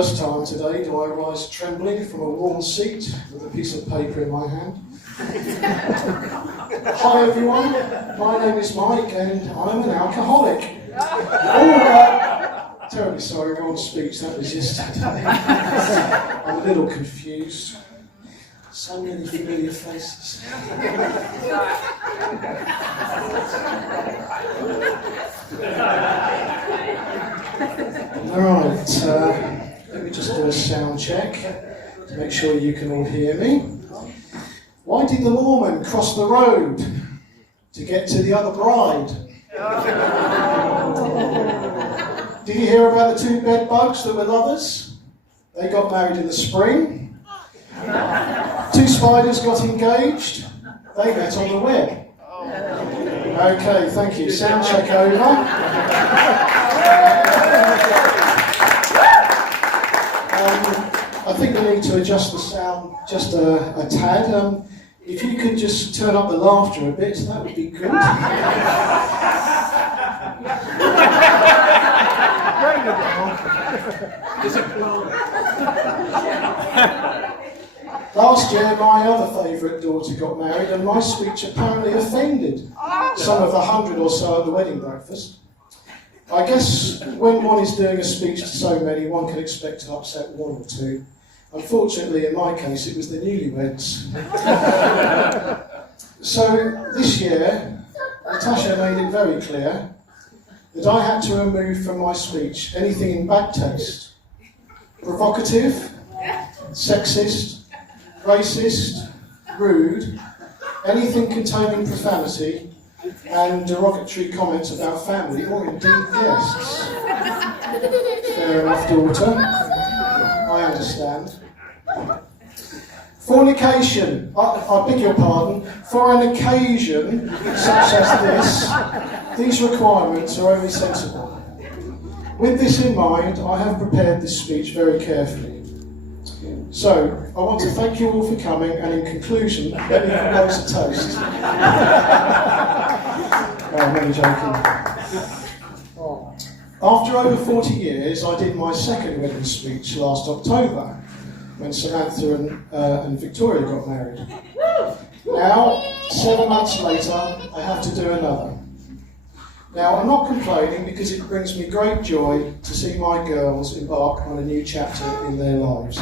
first time today do I rise trembling from a warm seat with a piece of paper in my hand. Hi everyone, my name is Mike and I'm an alcoholic. Terribly sorry, wrong speech, that was yesterday. I'm a little confused. So many familiar faces. Alright, let me just do a sound check to make sure you can all hear me. Why did the lawman cross the road to get to the other bride? Did you hear about the two bed bugs that were lovers? They got married in the spring. Two spiders got engaged. They met on the web. Okay, thank you. Sound check over. I think we need to adjust the sound just a tad. If you could just turn up the laughter a bit, that would be good. Last year, my other favourite daughter got married, and my speech apparently offended some of the 100 or so at the wedding breakfast. I guess when one is doing a speech to so many, one can expect to upset one or two. Unfortunately, in my case, it was the newlyweds. So this year, Natasha made it very clear that I had to remove from my speech anything in bad taste, provocative, sexist, racist, rude, anything containing profanity, and derogatory comments about family or indeed guests. Fair enough, daughter. I understand. Fornication. I beg your pardon. For an occasion such as this, these requirements are only sensible. With this in mind, I have prepared this speech very carefully. So, I want to thank you all for coming, and in conclusion, let me propose a toast. I'm only joking. After over 40 years, I did my second wedding speech last October, when Samantha and Victoria got married. Now, 7 months later, I have to do another. Now, I'm not complaining because it brings me great joy to see my girls embark on a new chapter in their lives.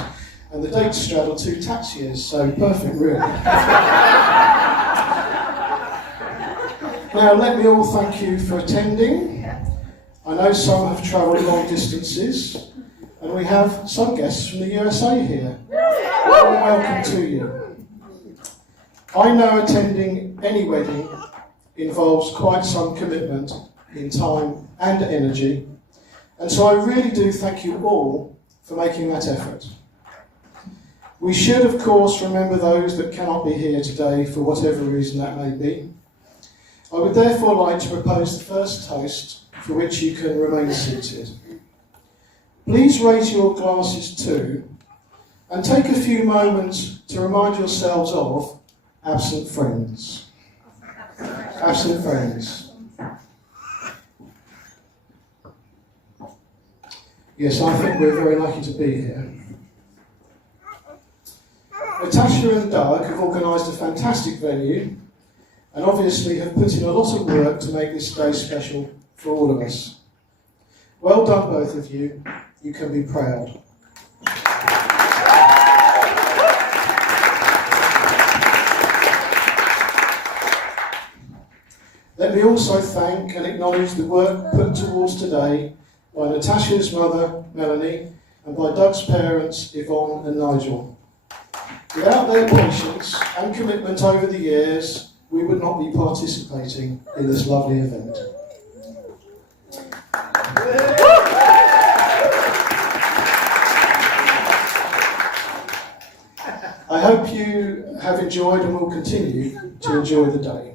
And the dates straddle 2 tax years, so perfect really. Now, let me all thank you for attending. I know some have travelled long distances, and we have some guests from the USA here. Welcome to you. I know attending any wedding involves quite some commitment in time and energy, and so I really do thank you all for making that effort. We should, of course, remember those that cannot be here today for whatever reason that may be. I would therefore like to propose the first toast, for which you can remain seated. Please raise your glasses too, and take a few moments to remind yourselves of absent friends. Absent friends. Yes, I think we're very lucky to be here. Natasha and Doug have organised a fantastic venue and obviously have put in a lot of work to make this day special for all of us. Well done, both of you. You can be proud. Let me also thank and acknowledge the work put towards today by Natasha's mother, Melanie, and by Doug's parents, Yvonne and Nigel. Without their patience and commitment over the years, we would not be participating in this lovely event. I hope you have enjoyed and will continue to enjoy the day.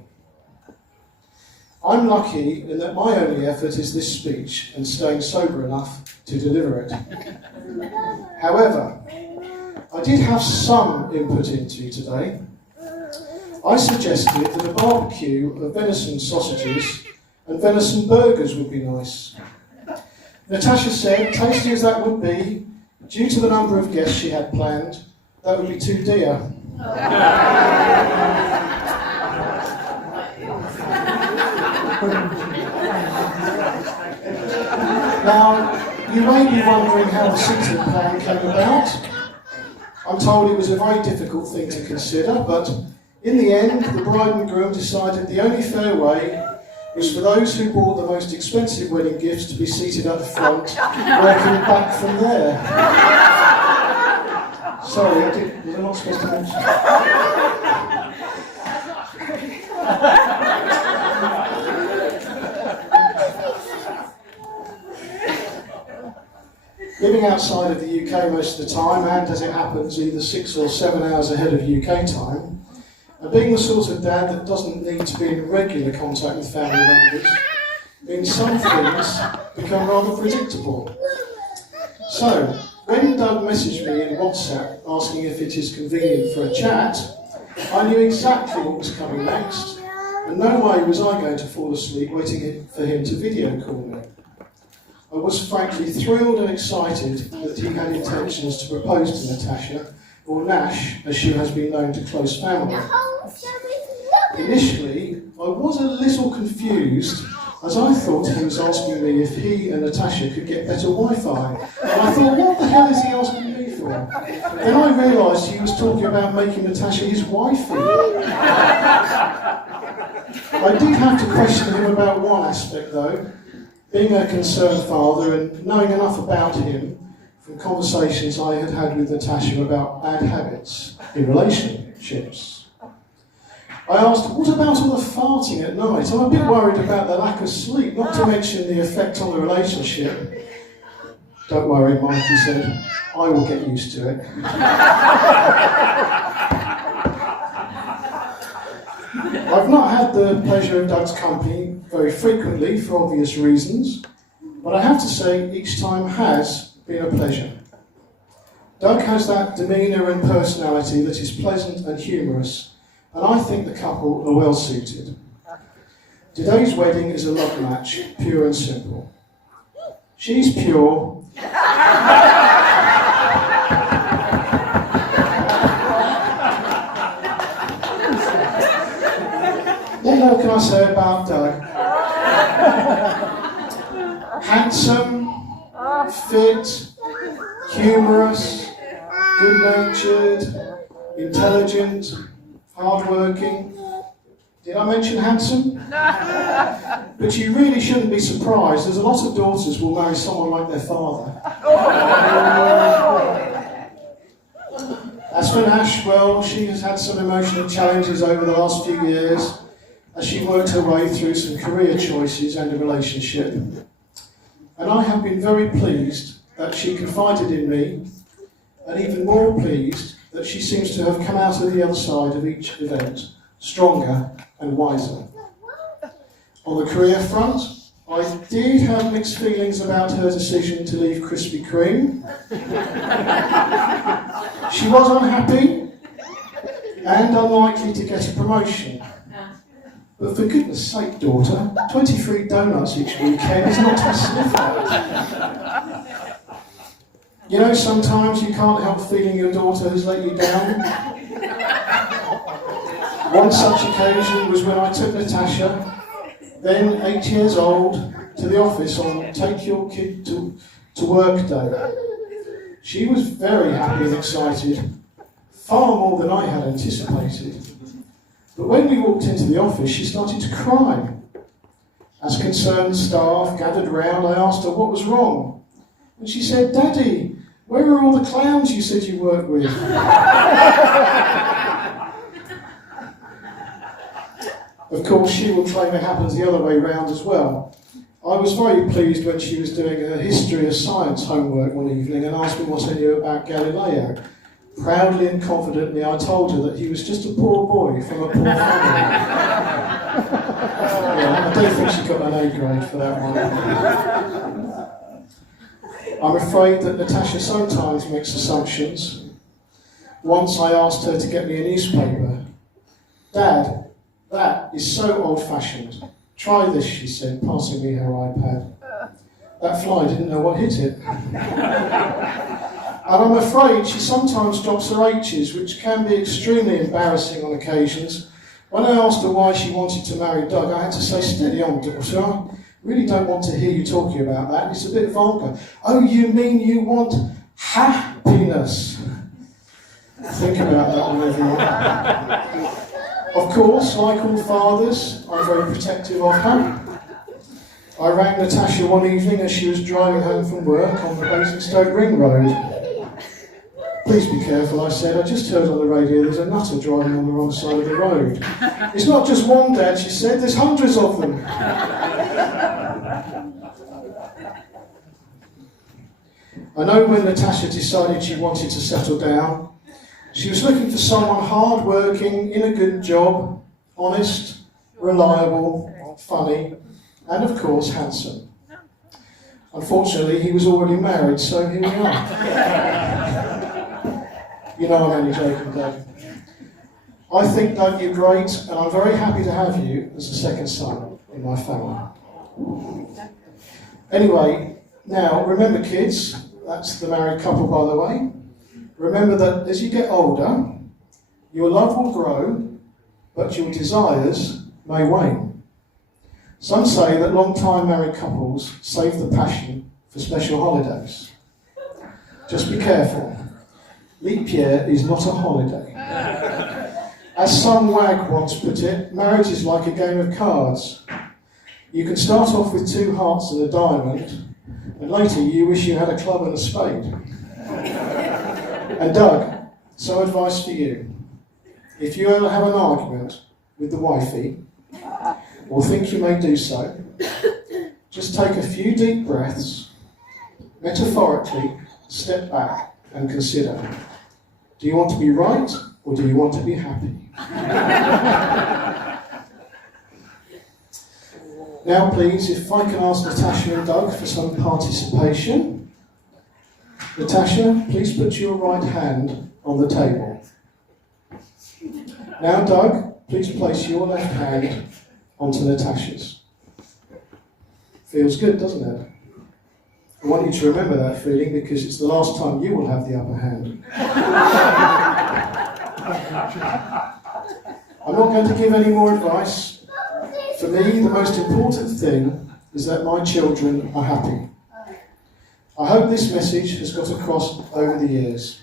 I'm lucky in that my only effort is this speech and staying sober enough to deliver it. However, I did have some input into today. I suggested that a barbecue of venison sausages and venison burgers would be nice. Natasha said, tasty as that would be, due to the number of guests she had planned, that would be too dear. Now, you may be wondering how the seating plan came about. I'm told it was a very difficult thing to consider, but in the end, the bride and groom decided the only fair way was for those who bought the most expensive wedding gifts to be seated at the front, working back from there. Sorry, was I not supposed to mention? Living outside of the UK most of the time, and as it happens, either 6 or 7 hours ahead of UK time, and being the sort of dad that doesn't need to be in regular contact with family members, means some things become rather predictable. So, when Doug messaged me in WhatsApp asking if it is convenient for a chat, I knew exactly what was coming next, and no way was I going to fall asleep waiting for him to video call me. I was frankly thrilled and excited that he had intentions to propose to Natasha, or Nash, as she has been known to close family. Initially, I was a little confused, as I thought he was asking me if he and Natasha could get better Wi-Fi. And I thought, what the hell is he asking me for? Then I realised he was talking about making Natasha his wifey. I did have to question him about one aspect though. Being a concerned father and knowing enough about him from conversations I had had with Natasha about bad habits in relationships. I asked, what about all the farting at night? I'm a bit worried about the lack of sleep, not to mention the effect on the relationship. Don't worry, Mike, he said, I will get used to it. I've not had the pleasure of Doug's company very frequently for obvious reasons, but I have to say each time has been a pleasure. Doug has that demeanour and personality that is pleasant and humorous, and I think the couple are well suited. Today's wedding is a love match, pure and simple. She's pure. What more can I say about Doug? Handsome, fit, humorous, good-natured, intelligent, hard-working. Did I mention handsome? But you really shouldn't be surprised, as a lot of daughters will marry someone like their father. As for Nash, well, she has had some emotional challenges over the last few years as she worked her way through some career choices and a relationship. And I have been very pleased that she confided in me, and even more pleased that she seems to have come out of the other side of each event stronger and wiser. On the career front, I did have mixed feelings about her decision to leave Krispy Kreme. She was unhappy and unlikely to get a promotion. But for goodness sake, daughter, 23 donuts each weekend is not to sniff at. You know, sometimes you can't help feeling your daughter has let you down. One such occasion was when I took Natasha, then 8 years old, to the office on Take Your Kid to Work Day. She was very happy and excited, far more than I had anticipated. But when we walked into the office, she started to cry. As concerned staff gathered round, I asked her what was wrong. And she said, "Daddy, where are all the clowns you said you work with?" Of course, she will claim it happens the other way round as well. I was very pleased when she was doing her history of science homework one evening and asked me what I knew about Galileo. Proudly and confidently, I told her that he was just a poor boy from a poor family. Yeah, I don't think she got an A grade for that one. I'm afraid that Natasha sometimes makes assumptions. Once I asked her to get me a newspaper. "Dad, that is so old-fashioned. Try this," she said, passing me her iPad. That fly didn't know what hit it. And I'm afraid she sometimes drops her H's, which can be extremely embarrassing on occasions. When I asked her why she wanted to marry Doug, I had to say, steady on, daughter, I really don't want to hear you talking about that. It's a bit vulgar. Oh, you mean you want happiness? Think about that one, everyone. Of course, like all fathers, I'm very protective of her. I rang Natasha one evening as she was driving home from work on the Basingstoke Ring Road. Please be careful, I said. I just heard on the radio there's a nutter driving on the wrong side of the road. It's not just one, Dad, she said. There's hundreds of them. I know when Natasha decided she wanted to settle down, she was looking for someone hard-working, in a good job, honest, reliable, funny, and of course handsome. Unfortunately, he was already married, so here we are. You know I'm only joking, Doug. I think, Doug, you're great, and I'm very happy to have you as the second son in my family. Anyway, now remember, kids, that's the married couple, by the way. Remember that as you get older, your love will grow, but your desires may wane. Some say that long-time married couples save the passion for special holidays. Just be careful. Leap year is not a holiday. As some wag once put it, marriage is like a game of cards. You can start off with 2 hearts and a diamond, and later you wish you had a club and a spade. And Doug, some advice for you. If you ever have an argument with the wifey, or think you may do so, just take a few deep breaths, metaphorically step back and consider, do you want to be right or do you want to be happy? Now please, if I can ask Natasha and Doug for some participation. Natasha, please put your right hand on the table. Now Doug, please place your left hand onto Natasha's. Feels good, doesn't it? I want you to remember that feeling because it's the last time you will have the upper hand. I'm not going to give any more advice. For me, the most important thing is that my children are happy. I hope this message has got across over the years.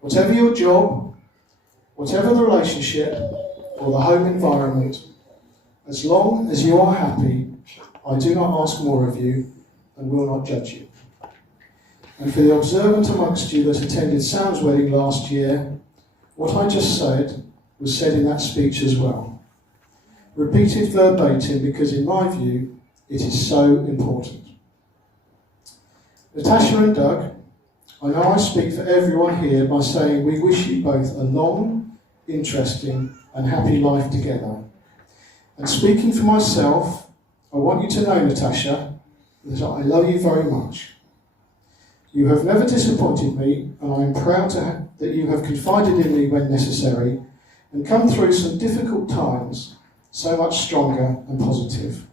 Whatever your job, whatever the relationship or the home environment, as long as you are happy, I do not ask more of you and will not judge you. And for the observant amongst you that attended Sam's wedding last year, what I just said was said in that speech as well. Repeated verbatim because in my view, it is so important. Natasha and Doug, I know I speak for everyone here by saying we wish you both a long, interesting and happy life together. And speaking for myself, I want you to know, Natasha, that I love you very much. You have never disappointed me, and I am proud that you have confided in me when necessary and come through some difficult times so much stronger and positive.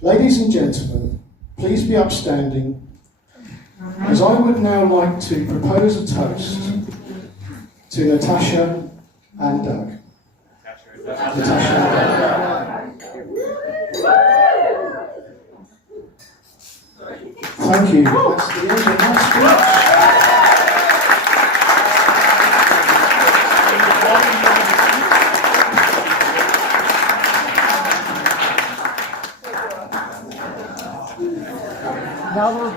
Ladies and gentlemen, please be upstanding, as I would now like to propose a toast to Natasha and Doug. Natasha and Doug. Thank you. That's the end of my speech. Now we're